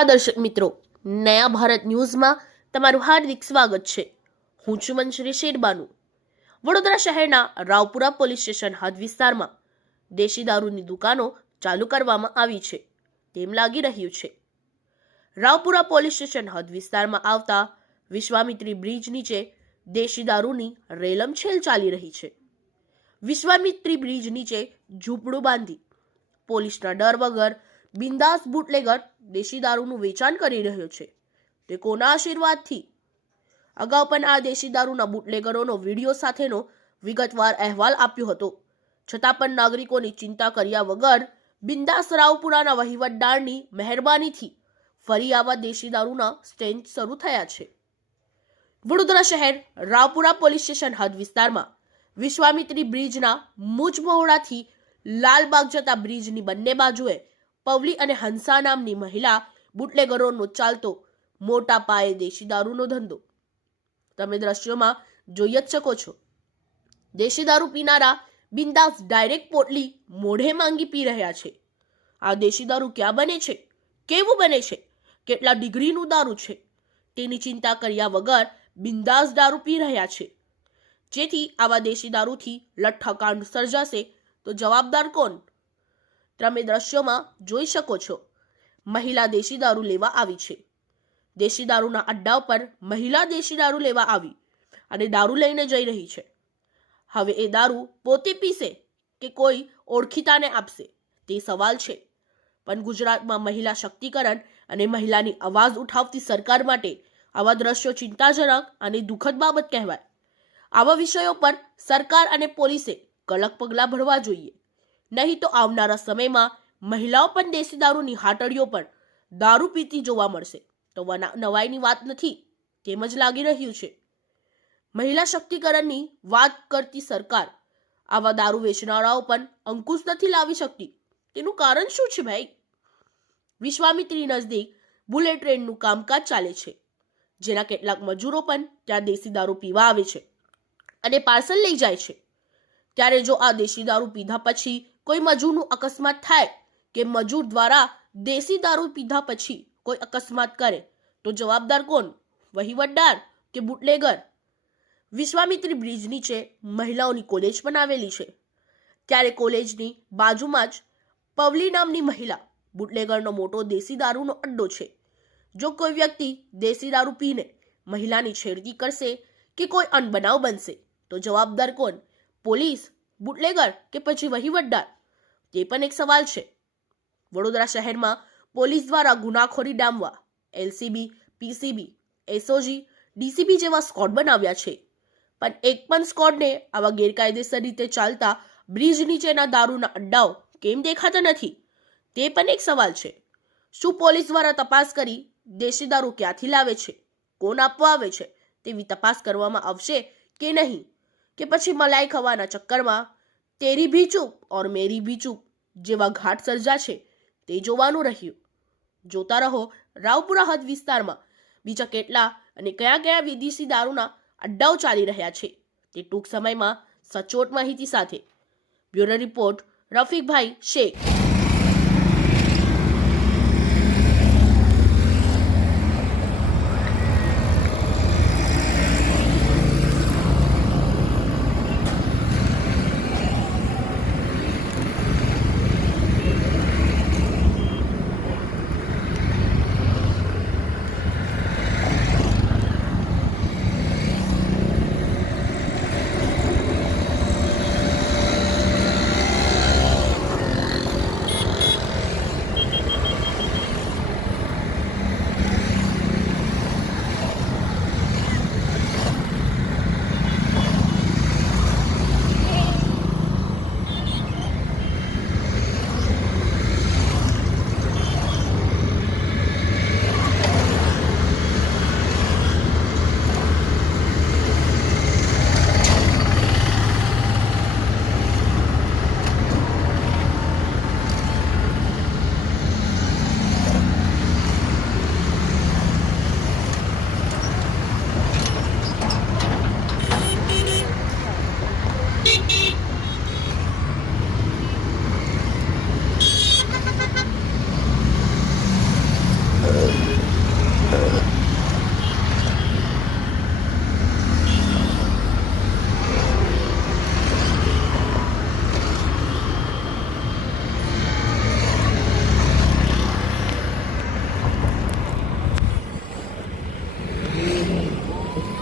નમસ્કાર દર્શક મિત્રો, નયા ભારત ન્યૂઝમાં તમારું હાર્દિક સ્વાગત છે. હું છું મંશ્રી શેરબાનુ. વડોદરા શહેરના રાવપુરા પોલીસ સ્ટેશન હદ વિસ્તારમાં દેશી દારૂની દુકાનો ચાલુ કરવામાં આવી છે. તેમ લાગી રહ્યું છે. રાવપુરા પોલીસ સ્ટેશન હદ વિસ્તારમાં આવતા વિશ્વામિત્રી બ્રિજ નીચે દેશી દારૂની રેલમછેલ ચાલી રહી છે. વિશ્વામિત્રી બ્રિજ નીચે ઝૂંપડું બાંધી પોલીસના ડર વગર બિંદાસ બુટલેગર દેશી દારૂનું વેચાણ કરી રહ્યો છે. તે કોના આશીર્વાદથી? અગાઉ પણ આ દેશી દારૂના બુટલેગરોનો વીડિયો સાથેનો વિગતવાર અહેવાલ આપ્યો હતો. છતાં પણ નાગરિકોની ચિંતા કર્યા વગર બિંદાસ રાવપુરાના વહીવટદારની મહેરબાનીથી ફરી આવા દેશી દારૂના સ્ટેન્ડ શરૂ થયા છે. વડોદરા શહેર રાવપુરા પોલીસ સ્ટેશન હદ વિસ્તારમાં વિશ્વામિત્રી બ્રિજના મુજમોહડાથી લાલબાગ જતા બ્રિજની બંને બાજુએ પવલી અને હંસા નામની મહિલા બુટલેગરોનો ચાલતો મોટા પાયે દેશી દારૂનો ધંધો. તમે દ્રશ્યોમાં જોઈ જ શકો છો. દેશી દારૂ પીનારા બિંદાસ ડાયરેક્ટ પોટલી મોઢે માંગી પી રહ્યા છે. આ દેશી દારૂ ક્યાં બને છે? કેવું બને છે? કેટલા ડિગ્રીનું દારૂ છે? તેની ચિંતા કર્યા વગર બિંદાસ દારૂ પી રહ્યા છે. જેથી આવા દેશી દારૂથી લઠ્ઠાકાંડ સર્જાશે તો જવાબદાર કોણ? તમે દ્રશ્યોમાં જોઈ શકો છો. મહિલા દેશી દારૂ લેવા આવી છે. દેશી દારૂના અડ્ડા પર મહિલા દેશી દારૂ લેવા આવી અને દારૂ લઈને જઈ રહી છે. હવે એ દારૂ પોતે પીશે કે કોઈ ઓળખીતાને આપશે? તે સવાલ છે. પણ ગુજરાતમાં મહિલા શક્તિકરણ અને મહિલાની અવાજ ઉઠાવતી સરકાર માટે આવા દ્રશ્યો ચિંતાજનક અને દુઃખદ બાબત કહેવાય. આવા વિષયો પર સરકાર અને પોલીસે કડક પગલાં ભરવા જોઈએ. નહીં તો આવનારા સમયમાં મહિલાઓ પણ દેશી દારૂની હાટડીઓ પણ દારૂ પીતી જોવા મળશે. તો નવાઈની વાત નથી, તેમ જ લાગી રહ્યું છે. મહિલા શક્તિકરણની વાત કરતી સરકાર આવા દારૂ વેચનારાઓ પણ અંકુશ નથી લાવી શકતી. તેનું કારણ શું છે ભાઈ? વિશ્વામિત્રી નજદીક બુલેટ ટ્રેનનું કામકાજ ચાલે છે. જેના કેટલાક મજૂરો પણ ત્યાં દેશી દારૂ પીવા આવે છે અને પાર્સલ લઈ જાય છે. ત્યારે જો આ દેશી દારૂ પીધા પછી કોઈ મજૂરનું અકસ્માત થાય કે મજૂર દ્વારા દેશી દારૂ પીધા પછી કોઈ અકસ્માત કરે, તો જવાબદાર કોણ? વહીવટદાર કે બુટલેગર? વિશ્વામિત્રી બ્રિજ નીચે મહિલાઓની કોલેજ આવેલી છે. ત્યારે કોલેજની બાજુમાં જ પવલી નામની મહિલા બુટલેગરનો મોટો દેશી દારૂનો અડ્ડો છે. જો કોઈ વ્યક્તિ દેશી દારૂ પીને મહિલાની છેડતી કરશે કે કોઈ અનબનાવ બનશે, તો જવાબદાર કોણ? પોલીસ, બુટલેગર કે પછી વહીવટદાર તે પણ એક સવાલ છે. વડોદરા શહેરમાં પોલીસ દ્વારા ગુનાખોરી ડામવા, એલસીબી, પીસીબી, એસઓજી, ડીસીબી જેવા સ્કોડ બનાવ્યા છે. પણ એક પણ સ્કોડને આવા ગેરકાયદેસર રીતે ચાલતા બ્રિજ નીચેના દારૂના અડ્ડાઓ કેમ દેખાતા નથી? તે પણ એક સવાલ છે. શું પોલીસ દ્વારા તપાસ કરી દેશી દારૂ ક્યાંથી લાવે છે? કોણ આપવા આવે છે? તેવી તપાસ કરવામાં આવશે કે નહીં? કે પછી મલાઈ ખવાના ચક્કરમાં તેરી ભી ચૂપ ઓર મેરી ભી ચૂપ જેવા ઘાટ સર્જા છે તે જોવાનું રહ્યું. જોતા રહો રાવપુરા હદ વિસ્તારમાં. બીજા કેટલા અને કયા કયા વિદેશી દારૂના અડ્ડાઓ ચાલી રહ્યા છે તે ટૂંક સમયમાં સચોટ માહિતી સાથે. Bureau report Rafikbhai Sheikh.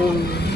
yung